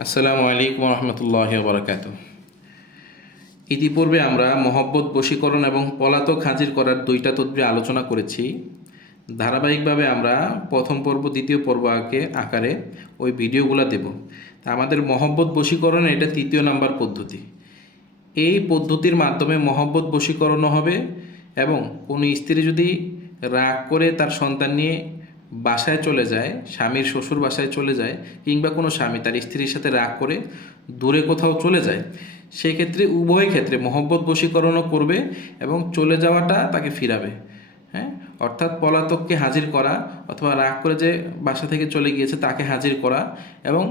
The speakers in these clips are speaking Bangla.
আসসালামু আলাইকুম রহমতুল্লাহি ওয়া বারাকাতুহু। ইতিপূর্বে আমরা মহব্বত বশীকরণ এবং পলাতক হাজির করার দুইটা তদবির আলোচনা করেছি। ধারাবাহিকভাবে আমরা প্রথম পর্ব দ্বিতীয় পর্ব আকারে ওই ভিডিওগুলো দেব। তা আমাদের মহব্বত বশীকরণ এটা তৃতীয় নাম্বার পদ্ধতি। এই পদ্ধতির মাধ্যমে মহব্বত বশীকরণও হবে এবং কোনো স্ত্রী যদি রাগ করে তার সন্তান নিয়ে বাসায় চলে যায়, স্বামীর শ্বশুর বাসায় চলে যায়, কিংবা কোনো স্বামী তার স্ত্রীর সাথে রাগ করে দূরে কোথাও চলে যায়, সেই ক্ষেত্রে উভয় ক্ষেত্রে মহব্বত বশীকরণও করবে এবং চলে যাওয়াটা তাকে ফিরাবে। হ্যাঁ, অর্থাৎ পলাতককে হাজির করা অথবা রাগ করে যে বাসা থেকে চলে গিয়েছে তাকে হাজির করা এবং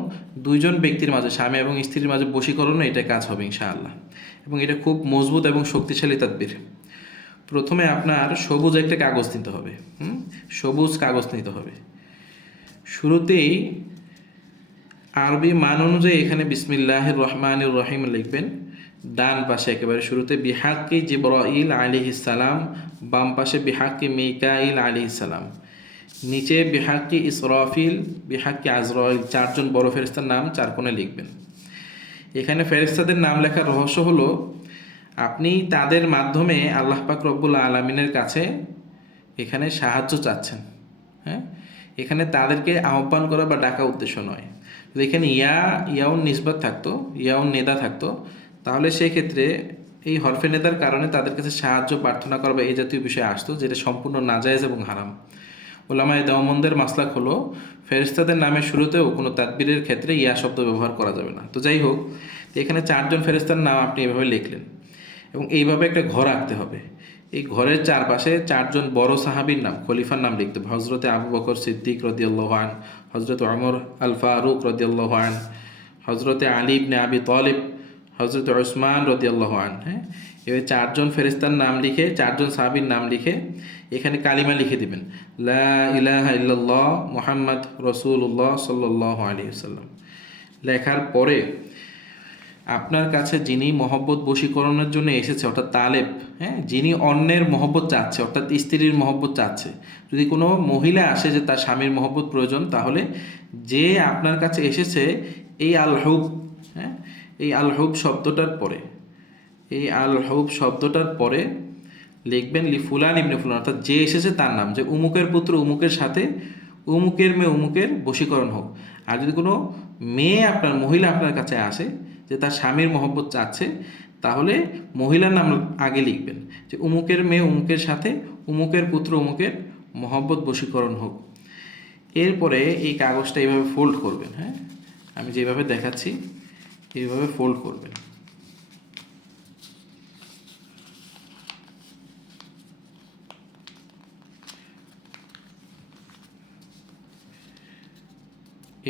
দুইজন ব্যক্তির মাঝে, স্বামী এবং স্ত্রীর মাঝে বশীকরণও এটা কাজ হবে ইনশাআল্লাহ। এবং এটা খুব মজবুত এবং শক্তিশালী তাদবির। প্রথমে আপনার সবুজ একটা কাগজ নিতে হবে। সবুজ কাগজ নিতে হবে। শুরুতেই আরবি মান অনুযায়ী এখানে বিসমিল্লাহির রহমানির রহিম লিখবেন। ডান পাশে একেবারে শুরুতে বিহাক্কি জিবরাইল আলাইহিস সালাম, বাম পাশে বিহাক্কি মিকাইল আলাইহিস সালাম, নিচে বিহাক্কি ইসরাফিল, বিহাক্কি আজরাইল, চারজন বড় ফেরেশতার নাম চার কোণে লিখবেন। এখানে ফেরেশতাদের নাম লেখার রহস্য হলো আপনি তাদের মাধ্যমে আল্লাহ পাক রব্বুল আলামিনের কাছে এখানে সাহায্য চাচ্ছেন। হ্যাঁ, এখানে তাদেরকে আহ্বান করা বা ডাকা উদ্দেশ্য নয়। যদি এখানে ইয়াউন নিসবাত থাকতো, ইয়াউন নেদা থাকতো, তাহলে সেই ক্ষেত্রে এই হরফে নেদার কারণে তাদের কাছে সাহায্য প্রার্থনা করা বা এই জাতীয় বিষয় আসতো, যেটা সম্পূর্ণ নাজায়েজ এবং হারাম। ওলামায়ে দেওবন্দের মাসলাক হলো ফেরেশতাদের নামের শুরুতেও কোনো তাদবীরের ক্ষেত্রে ইয়া শব্দ ব্যবহার করা যাবে না। তো যাই হোক, এখানে চারজন ফেরেশতার নাম আপনি এভাবে লিখলেন এবং এইভাবে একটা ঘর আঁকতে হবে। এই ঘরের চারপাশে চারজন বড় সাহাবীর নাম, খলিফার নাম লিখতে হবে। হজরতে আবু বকর সিদ্দিক রাদিয়াল্লাহু আনহু, হজরত ওমর আল ফারুক রাদিয়াল্লাহু আনহু, হজরতে আলী ইবনে আবি তালিব, হজরত উসমান রাদিয়াল্লাহু আনহু। হ্যাঁ, এবার চারজন ফেরেশতার নাম লিখে, চারজন সাহাবীর নাম লিখে এখানে কালিমা লিখে দিবেন, লা ইলাহা ইল্লাল্লাহ মুহাম্মদ রাসূলুল্লাহ সাল্লাল্লাহু আলাইহি ওয়াসাল্লাম। লেখার পরে আপনার কাছে যিনি মহব্বত বশীকরণের জন্য এসেছে, অর্থাৎ তালেব, হ্যাঁ, যিনি অন্যের মহব্বত চাচ্ছে, অর্থাৎ স্ত্রীর মহব্বত চাচ্ছে, যদি কোনো মহিলা আসে যে তার স্বামীর মহব্বত প্রয়োজন, তাহলে যে আপনার কাছে এসেছে এই আল হুব, হ্যাঁ, এই আল হুব শব্দটার পরে, এই আল হুব শব্দটার পরে লিখবেন লি ফুলান ইবনে ফুলান, অর্থাৎ যে এসেছে তার নাম, যে উমুকের পুত্র উমুকের সাথে উমুকের মেয়ে উমুকের বশীকরণ হোক। আর যদি কোনো মেয়ে আপনার, মহিলা আপনার কাছে আসে যে তার স্বামীর মহব্বত চাচ্ছে, তাহলে মহিলার নাম আগে লিখবেন, যে উমুকের মেয়ে উমুকের সাথে উমুকের পুত্র উমুকের মহব্বত বশীকরণ হোক। এরপরে এই কাগজটা এইভাবে ফোল্ড করবেন। হ্যাঁ, আমি যেভাবে দেখাচ্ছি এইভাবে ফোল্ড করবেন।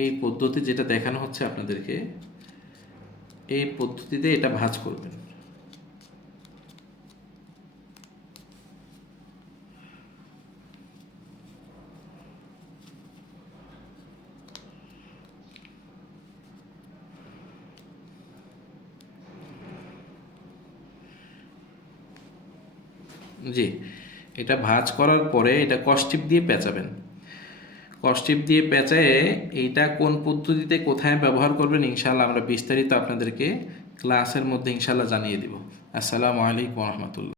এই পদ্ধতি যেটা দেখানো হচ্ছে আপনাদেরকে, এই পদ্ধতিতে এটা ভাঁজ করবেন। জি, এটা ভাঁজ করার পরে এটা কষ্টিপ দিয়ে পেঁচাবেন। কষ্টিপ দিয়ে পেঁচায়ে এইটা কোন পদ্ধতিতে কোথায় ব্যবহার করবেন ইনশাআল্লাহ আমরা বিস্তারিত আপনাদেরকে ক্লাসের মধ্যে ইনশাআল্লাহ জানিয়ে দিব। আসসালামু আলাইকুম রহমতুল্লাহ।